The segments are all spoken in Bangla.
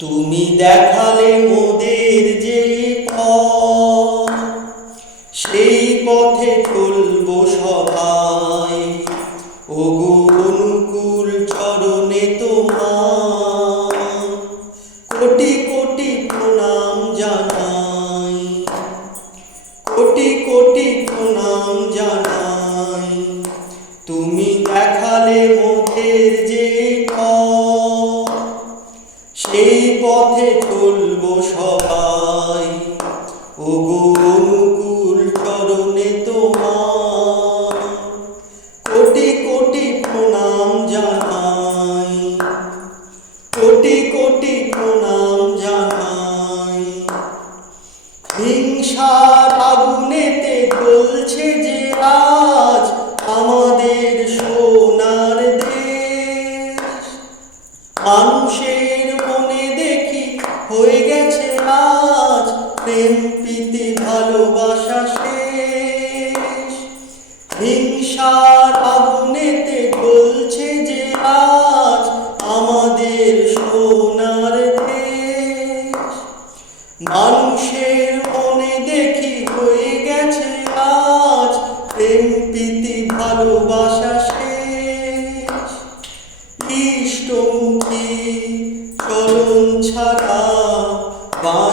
তুমি দেখালে মোদের যে পথ, সেই পথে চলবো সবাই। ওগো অনুকূল চরণে তোমার কোটি কোটি প্রণাম জানাই। কোটি কোটি প্রণাম জানাই, তুমি দেখালে পথে চলবো সবাই। ওগো অনুকূল চরণে তোমার। কোটি কোটি প্রণাম জানাই। কোটি কোটি প্রণাম জানাই। হিংসার আগুনেতে জ্বলছে যে আজ প্রেম প্রীতি ভালোবাসা শেষ। হিংসার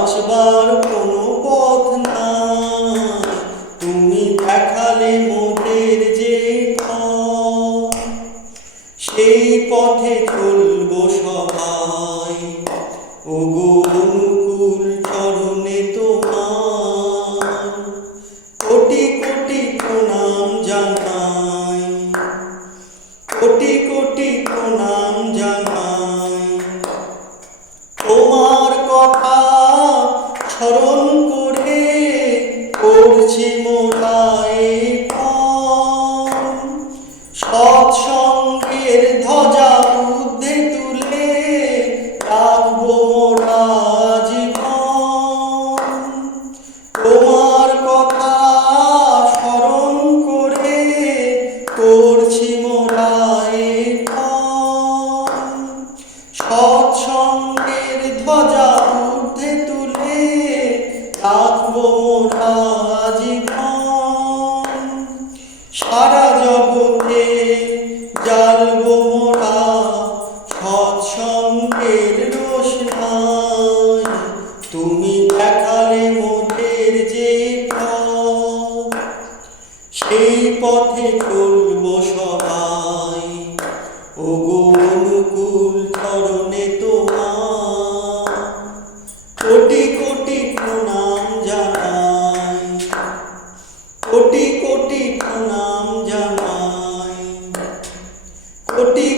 বাঁচবার কোনো পথ না। তুমি দেখালে মোদের যে সেই পথে চলবো সবাই। ওগো অনুকূল চরণে তোমার। কোটি কোটি প্রণাম জানাই। কোটি কোটি প্রণাম জানাই। স্মরণ করে করছি মোটায় সৎসঙ্গের ধ্বজা বুদ্ধে তুলে রাখব জগতে জ্বালবো মোরা সৎসঙ্গের রোশনাই তুমি দেখালে মোদের যে সেই পথে চলবো সবাই। ওগো অনুকূল চরণে জানাই